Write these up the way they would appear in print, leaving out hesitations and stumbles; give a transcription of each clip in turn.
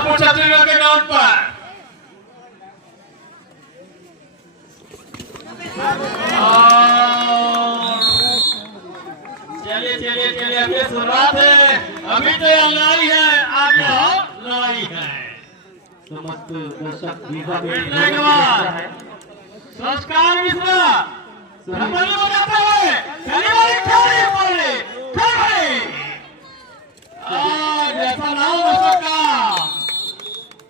मिलापुर छत्तीसगढ़ के ग्राउंड पर। चलिए चलिए चलिए, अभी शुरुआत है, अभी तो लड़ाई है, आगे लड़ाई है। समस्त दर्शक विभाग संस्कार मिश्रा रंगोली बजाते हुए खिलाड़ी खड़े बोले खड़े, जैसा नाम हो सका।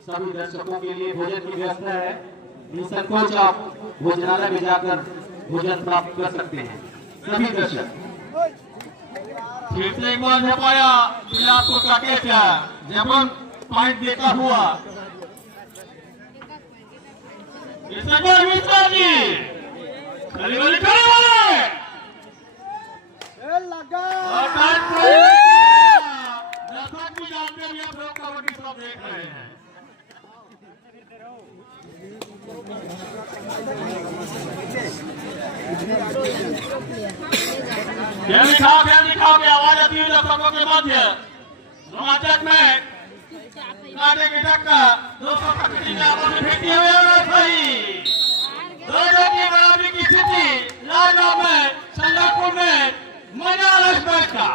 सभी दर्शकों के लिए भोजन की व्यवस्था है, निसंकोच आप भोजनालय में जाकर भोजन प्राप्त कर सकते हैं। सभी दर्शक फिर से एक बार झपाया बिलासपुर का कैचा जबरन पॉइंट देता हुआ इस बार मिश्रा जी खड़ी वाली खड़े वाले लगा और दर्शक भी जानते हैं, आप लोग कबड्डी सब देख रहे हैं। खेल दिखाओ के आवाज आती है दर्शकों के मध्य। रोमांचक में काटे की टक्कर 200 कटरी में आपस में भेटी हुई है भाई। दोनों की बराबरी की स्थिति लालगांव में संगापुर में मजा इस मैच का।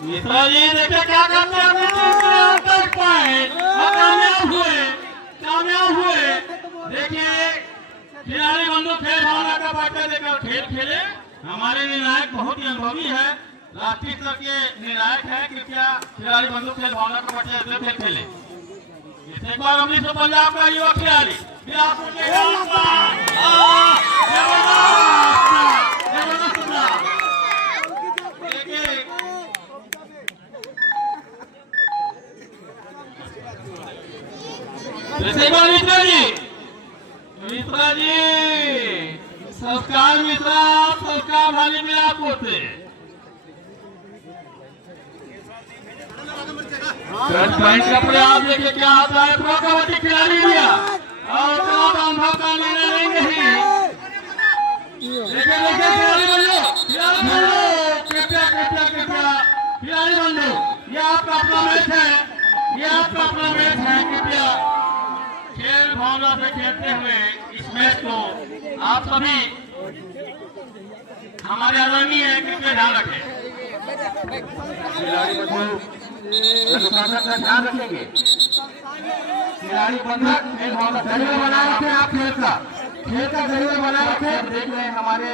मिश्रा जी देखिए क्या करते हैं, कामयाब हुए। देखिए खिलाड़ी बंधु खेल भावना का बाटा देकर खेल खेले। हमारे निर्णायक बहुत ही अनुभवी है, राष्ट्रीय स्तर के निर्णायक है। कृपया खिलाड़ी बंधु खेल भावना का बाटा देकर खेल खेले। एक बार 1900 पंजाब का युवा खिलाड़ी मिश्रा जी संस्कार मिश्रा संस्कार वाली मिलापुर से पॉइंट का प्रयास देखिए क्या आता है। प्रो कबड्डी खिलाड़ी दिया और अनुभव का निर्णय नहीं। देखिए देखिए खिलाड़ी बंधु कृपया कृपया कृपया खिलाड़ी बंधु, ये आपका अपना मैच है, ये आपका अपना मैच है। कृपया खेल भावना से खेलते हुए इस मैच को आप सभी हमारे आदरणीय है, कृपया ध्यान रखें। खिलाड़ी बंधु अनुशासन का ध्यान रखेंगे। खिलाड़ी बंधक खेल भावना जरूर बनाए रखें। आप खेल का जरूर बनाए रखें। देख रहे हैं हमारे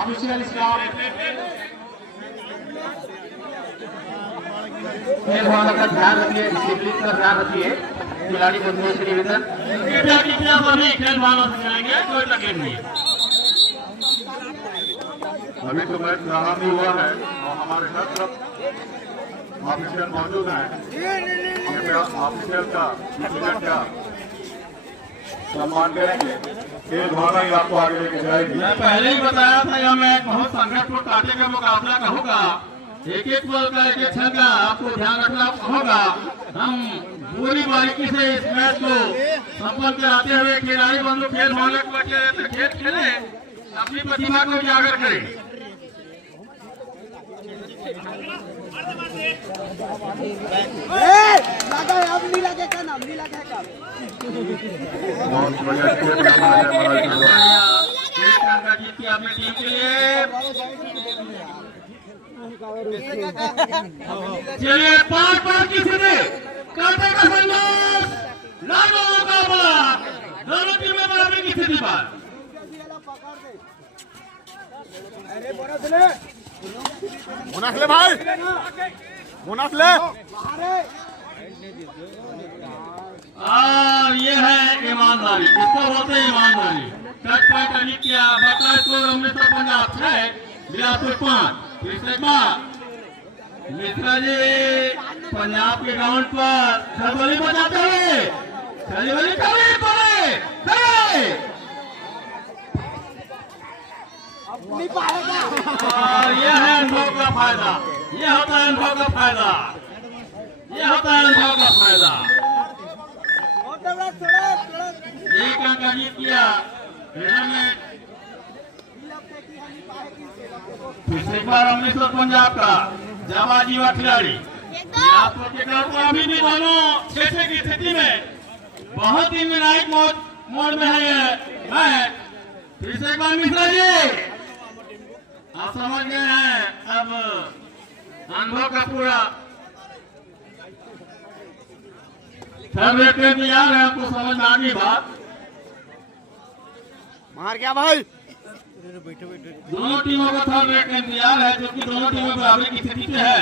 ऑफिशियल स्टाफ खेल भावना का ध्यान रखिए, डिसिप्लिन का ध्यान रखिए। खिलाड़ी बंधुओं से निवेदन, सभी खेल भावना से खेलेंगे, कोई तकलीफ नहीं। अभी तो मैच खराब ही हुआ है और हमारे हर तरफ ऑफिशियल मौजूद है। ऑफिशियल का क्या सम्मान करेंगे, खेल भावना ही आपको आगे लेके जाएगी। मैं पहले ही बताया था यह मैच बहुत संघर्षपूर्ण कांटे का मुकाबला का होगा। एक एक बॉल का एक एक छक्का आपको ध्यान रखना होगा। हम पूरी बारीकी से इस मैच को संपन्न कराते हुए खिलाड़ी बंधु खेल भावना को खेल खेले, अपनी प्रतिभा को उजागर करें। लगा अब नहीं लगेगा ना, नहीं लगेगा। बहुत बढ़िया खेल जीत की अपनी टीम के लिए। चलिए 5-5 की स्थिति, कांटे का संघर्ष, लागू मुकाबला, दोनों टीमें बराबरी की स्थिति पर। बोनस ले भाई, बोनस ले। ये है ईमानदारी, इसको बोलते हैं ईमानदारी। टच पॉइंट अभी किया, बताए तो 1900 पंजाब 6 बिलासपुर 5। इसके बाद मिश्रा जी पंजाब के ग्राउंड पर खरबली बजाते हुए खरबली खड़े नहीं पाएगा। यह है अनुभव का फायदा, यह होता है अनुभव का फायदा, यह होता है अनुभव का फायदा। एक अंक जीत किया, में फिर से एक बार अमृतसर पंजाब का जाबाज युवा खिलाड़ी बिलासपुर के ग्राउंड पर अभी भी दोनों 6 की स्थिति में बहुत ही निर्णायक मोड में है ये मैच। फिर से एक बार मिश्रा जी आप समझ गए हैं, अब अनुभव का पूरा थर्ड रेट में तैयार है, आपको समझ में आ गई बात। मार क्या भाई? दोनों टीमों का थर्ड रेट में तैयार है, जो कि दोनों टीमों बराबरी की स्थिति पे है।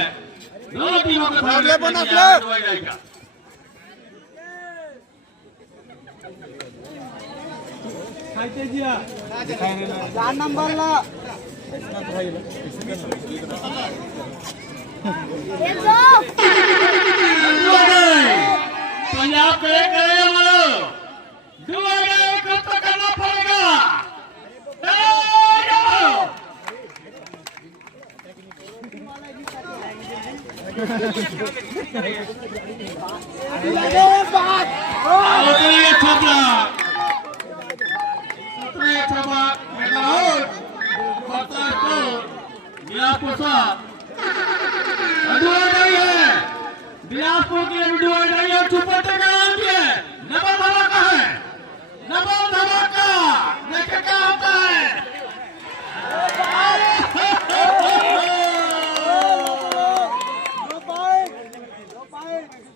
दोनों टीमों का थर्ड रेट में तैयार हुआ जाएगा। चार नंबर ला पंजाब करे करेगा मारो दुबारा कुछ तो करना पड़ेगा। बिलासपुर के लिए चुपटे का नाम है नबल धमाका है, नबल धमाका देखे क्या होता है।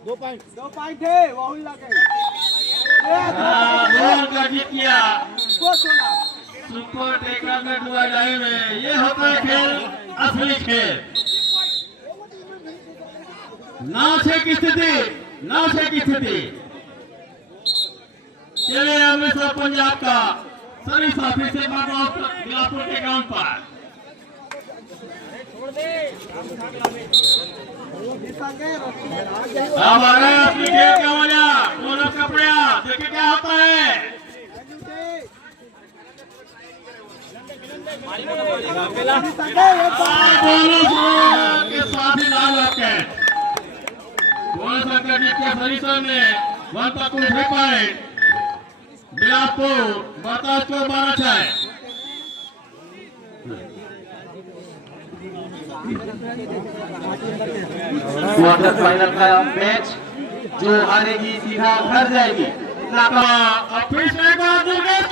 दो पॉइंट है वही लगे। गोल का जीत किया वो सोना सुपर टेकर में डुआ जाए में ये होता है खेल, असली खेल। 9-6 की स्थिति, 9-6 की स्थिति। चले अमृतसर पंजाब का सभी साथी से बिलासपुर के ग्राउंड पर। अब आ रहा है अपनी खेल का मजा, दोनों का प्रयास, देखिए क्या होता है। दोनों के साथ ही लाल रॉकेट दोनों संकट के परिसर में 1-3 पॉइंट बिलासपुर बर्दाश्त को मारना चाहे। क्वार्टर फाइनल का मैच जो हारेगी सीधा घर जाएगी। फिर से एक बार दुर्गेश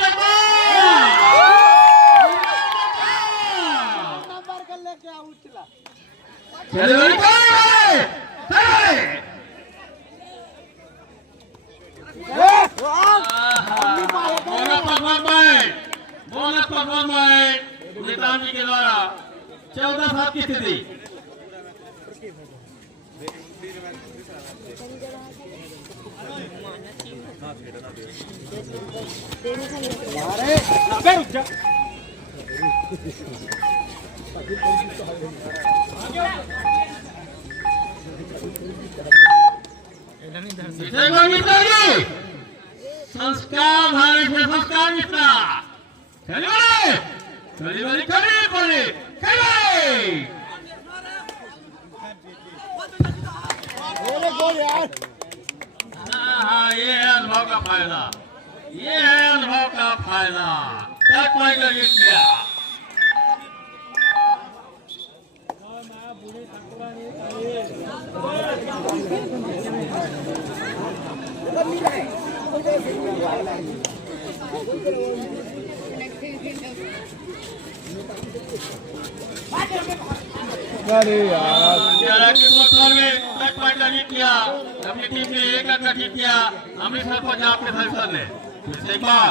नंबर कर लेके आ उछला बोनस परफॉर्मेंस नेताजी के द्वारा 14-7 की स्थिति। संस्कार भारत में संस्कार मित्रा हाँ ये है अनुभव का फायदा, ये है अनुभव का फायदा। तक पॉइंट जीत गया। अरे यार जीत किया अपनी टीम ने, 1 रन का जीत किया अमृतसर पंजाब के फैसले ने। फिर से एक बार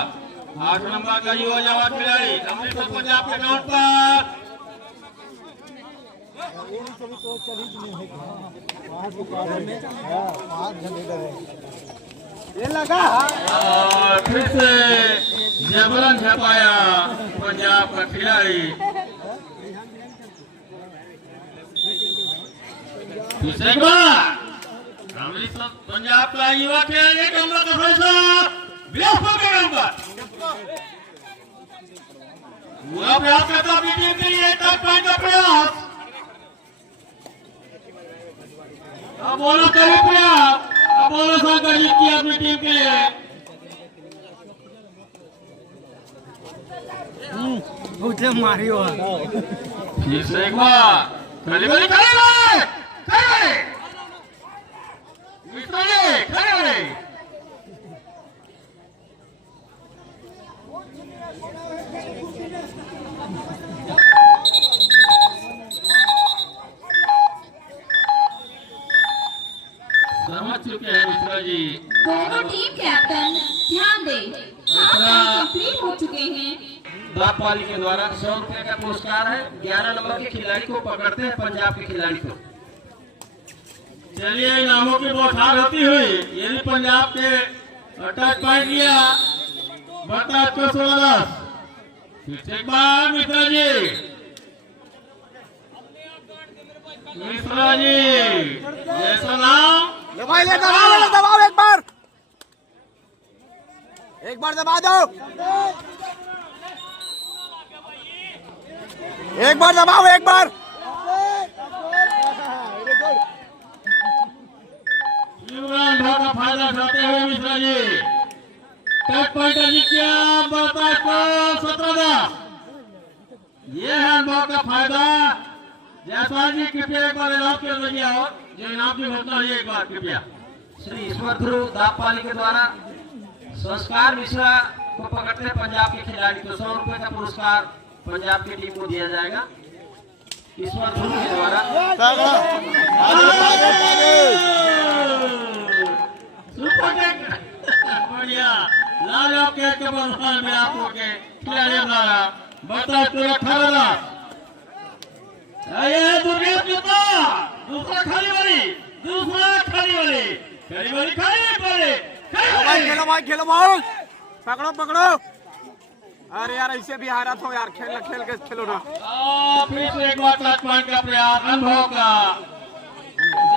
8 नंबर का युवा जवान खिलाड़ी अमृतसर पंजाब के ग्राउंड पर। ये लगा और फिर से जबरन झपाया पंजाब का खिलाड़ी। फिर एक बार अमृतसर पंजाब का युवा खिलाड़ी कमला का फैसला बिलासपुर के ग्राउंड पर पूरा प्रयास करता अपनी टीम के लिए, तक पॉइंट का प्रयास। अब बोलो कभी प्रयास, अब बोलो शंकर जीत किया अपनी टीम के लिए। मुझे मारियो फिर से एक बार खड़ी वाली खड़ी वाली खड़ी वाली समझ चुके हैं मिश्रा जी। दोनों टीम कैप्टन ध्यान दें, कंप्लीट हो चुके हैं। दाप वाली के द्वारा 100 रुपए का पुरस्कार है। 11 नंबर के खिलाड़ी को पकड़ते हैं पंजाब के खिलाड़ी को। चलिए इनामों की बौछार होती हुई यदि पंजाब के टच पॉइंट लिया बढ़ता है 16-10। फिर से एक बार मिश्रा जी जैसा नाम भाई ले दबाओ एक बार दबा दो एक बार दबाओ एक बार युवराज भाव का फायदा उठाते हुए मिश्रा जी टच पॉइंट अधिक किया बढ़ता है 17-10। ये है अनुभव का फायदा। जैसा जी कृपया एक बार इनाम के अंदर आओ जो इनाम की घोषणा हुई एक बार कृपया। श्री ईश्वर ध्रुव दापपाली के द्वारा संस्कार मिश्रा को पकड़ते हैं पंजाब के खिलाड़ी को 100 रुपए का पुरस्कार पंजाब की टीम को दिया जाएगा। ईश्वर ध्रुव के द्वारा सुपर टेक बढ़िया लाजवाब कैच के बदलाव में आपको के खिलाड़ी द्वारा बढ़ता है 18-10। ये दुर्गेश जूता दूसरा खाली वाली खेलो भाई पकड़ो अरे यार ऐसे भी हारा तो यार खेल के खेलो ना। फिर से एक बार टच पॉइंट का प्रयास अनुभव का।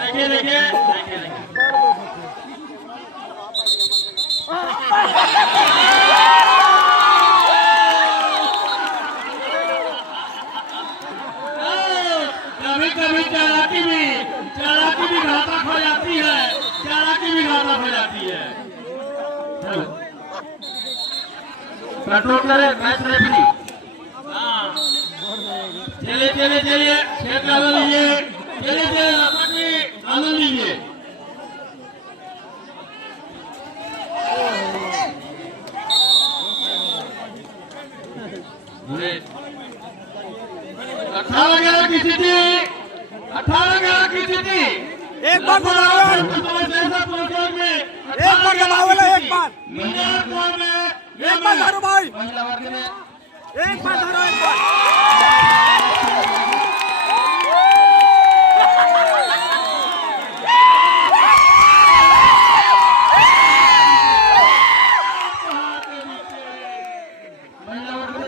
देखिए कभी चालाकी भी घातक हो जाती है। कंट्रोल करें मैच रेफरी। चलिए क्षेत्र आनंद लीजिए। चलिए आनंद लीजिए। अठारह की स्थिति एक बार दबाओ एक बार धरो भाई महिला वर्ग में एक बार धरो एक बार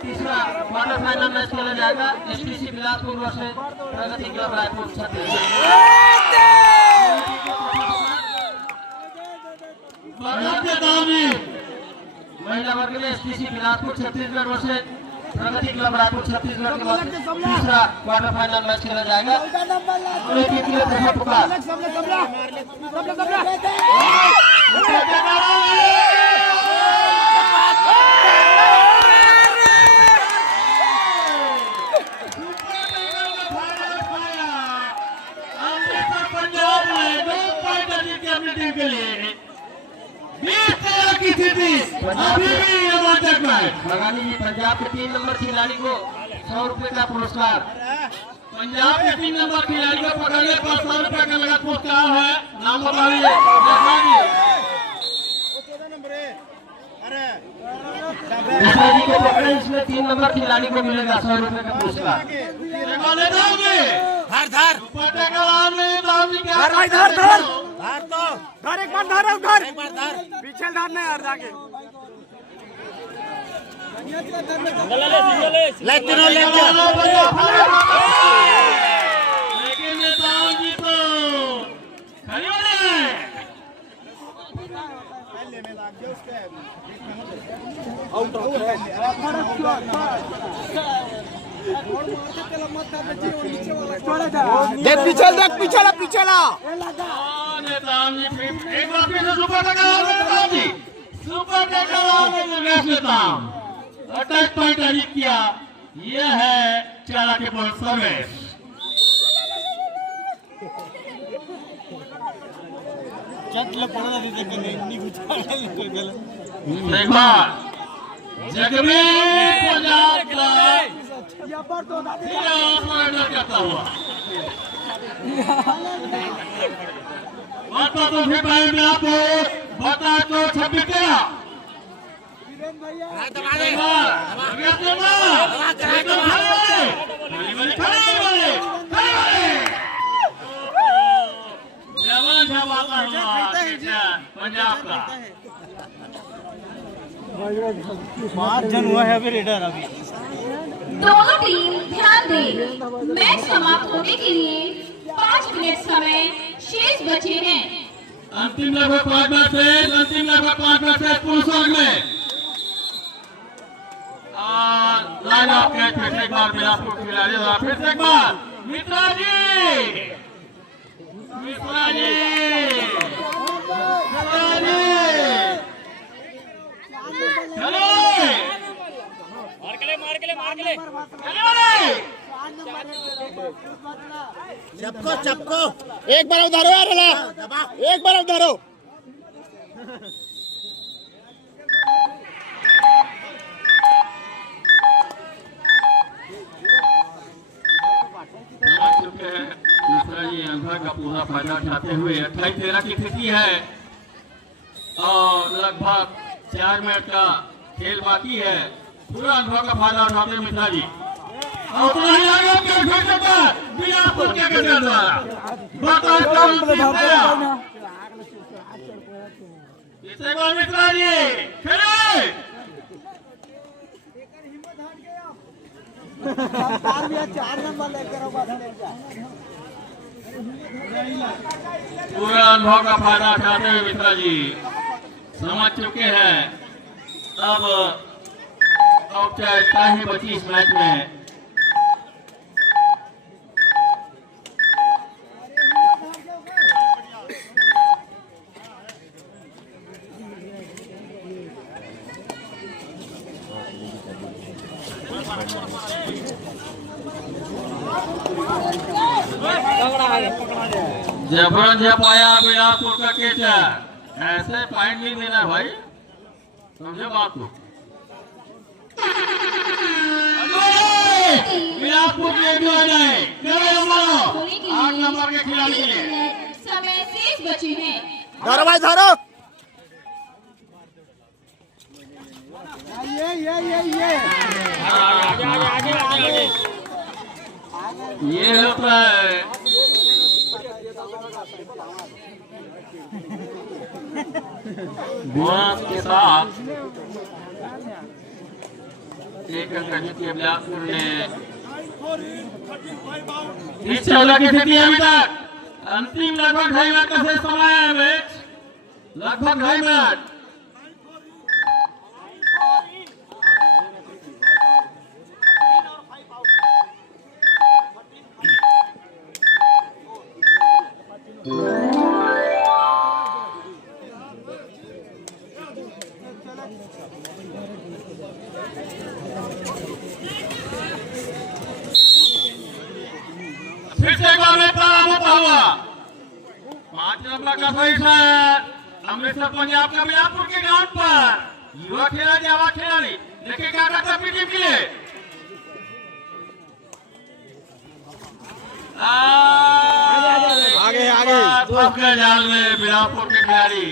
तीसरा क्वार्टर फाइनल मैच खेला जाएगा। एसटीसी बिलासपुर वर्सेस प्रगति क्लब रायपुर छत्तीसगढ़। महिला वर्ग में एसटीसी बिलासपुर छत्तीसगढ़ वर्सेस प्रगति क्लब रायपुर छत्तीसगढ़ के बाद तीसरा क्वार्टर फाइनल मैच खेला जाएगा। के लिए 20 की स्थिति अभी भी रोमांचक मैच। लगानी जी पंजाब के 3 नंबर खिलाड़ी को 100 रुपए का पुरस्कार। पंजाब के 3 नंबर खिलाड़ी को पकड़ने पर 100 रुपए का लगा पुरस्कार है। नाम बताइए। जी को पकड़े इसमें 3 नंबर खिलाड़ी को मिलेगा 100 रुपए का पुरस्कार। धर एक बार धर पीछे धरना यार जाके लेकिन नेताओं जी तो खड़ी हो रहे हैं। देख पीछे ला नेताओं जी एक बार फिर से सुपर टका नेताओं जी सुपर टका नेताओं अटैक पॉइंट अर्जित किया। यह है चारा के बॉल सर्विस। एक बार जगमीत पंजाब का करता हुआ तो फिर आपको बता तो 26-13 पंजाब का 5 जन हुआ है अभी रेडर अभी। दोनों टीम ध्यान दें, मैच समाप्त होने के लिए 5 मिनट समय शेष बचे हैं। अंतिम लगभग 5 मिनट से पुरुषों में लाइन ऑफ कैच। फिर से एक बार बिलासपुर खिलाड़ी फिर से एक बार मित्रा जी चलो मार के ले चपको एक बार उधारो यार, एक बार उधारो। का पूरा फायदा उठाते हुए 28-13 की स्थिति है और लगभग 4 मिनट का खेल बाकी है। पूरा अनुभव का फायदा उठाते हुए मिश्रा जी बिलासपुर के द्वारा मिश्रा जी खेले पूरा अनुभव का फायदा उठाते हुए मिश्रा जी समझ चुके हैं। अब औपचारिकता ही बची इस मैच में। जबरन जब आया बिलासपुर का कैचर, ऐसे पॉइंट नहीं देना भाई, समझे बात को। बिलासपुर के 8 नंबर के खिलाड़ी के लिए समय शेष बचे हैं। धरो भाई धरो। ये होता है बोनस के साथ एक अंक जीती बिलासपुर ने। इस 14 की स्थिति अभी तक अंतिम लगभग 2.5 मिनट का शेष समय है मैच, लगभग 2.5 मिनट। फिर से एक बार में होता हुआ 5 नंबर का सही है अमृतसर पंजाब का बिलासपुर के ग्राउंड पर युवा खिलाड़ी आवाज खिलाड़ी देखिए क्या करता पीटी के लिए आगे फंस गए जाल में बिलासपुर के खिलाड़ी।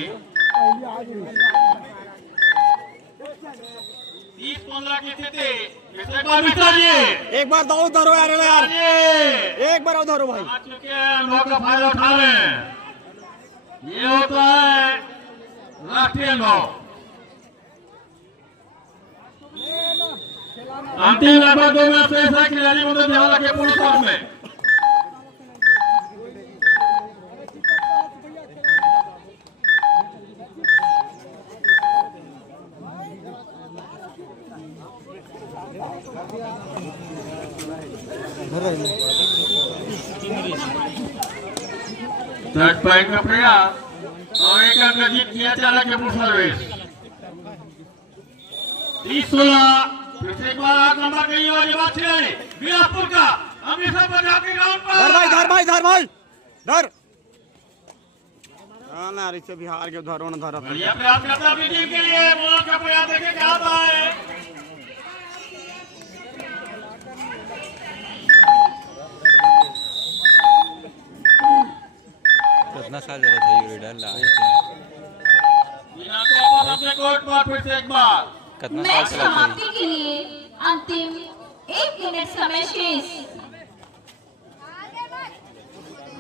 30-15 की स्थिति। एक बार दो धरो यार, एक बार धरो भाई। चुके हैं अनुभव का फायदा उठा लें। ये होता है राष्ट्रीय अनुभव। अंतिम लगभग 2 मिनट शेष है खिलाड़ी मतलब ध्यान रखे पूरी फॉर्म में। थर्ड पॉइंट का प्रयास और एक अंक जीत किया चारा के सर्विस। 30-16 फिर से एक बार 8 नंबर का ये वाली बात खिलाड़ी बिलासपुर का अमृतसर पंजाब के ग्राउंड पर धर धर हाँ ना इससे बिहार के धरो न धरो बढ़िया प्रयास करता अपनी टीम के लिए बोनस का प्रयास देखे क्या आता है। कितना साल जरा सही डाल रहा बिना को वापस अपने कोर्ट पर फिर से एक बार कितना साल मैच चला समाप्ति के लिए अंतिम 1 मिनट समय शेष।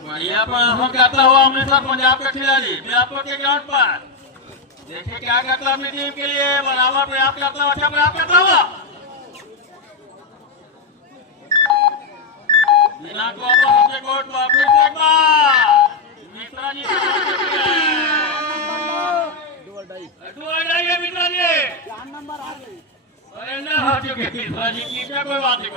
बढ़िया प्रदर्शन करता हुआ अमृतसर पंजाब का खिलाड़ी बिलासपुर के ग्राउंड पर देखिए क्या करता है अपनी टीम के लिए बराबर प्रयास करता हुआ अच्छा प्रयास करता हुआ बिना को वापस अपने कोर्ट पर फिर से एक बार मिश्रा जी मिश्रा जी सरेंडर हो चुके मिश्रा जी की क्या कोई बात नहीं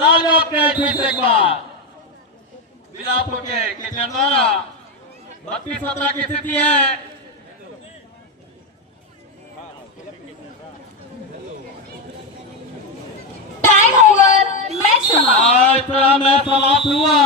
लाल कैच फिर से एक बार बिलासपुर के किचन द्वारा 32-17 की स्थिति है। टाइम ओवर, मैच समाप्त। इस तरह मैच समाप्त हुआ।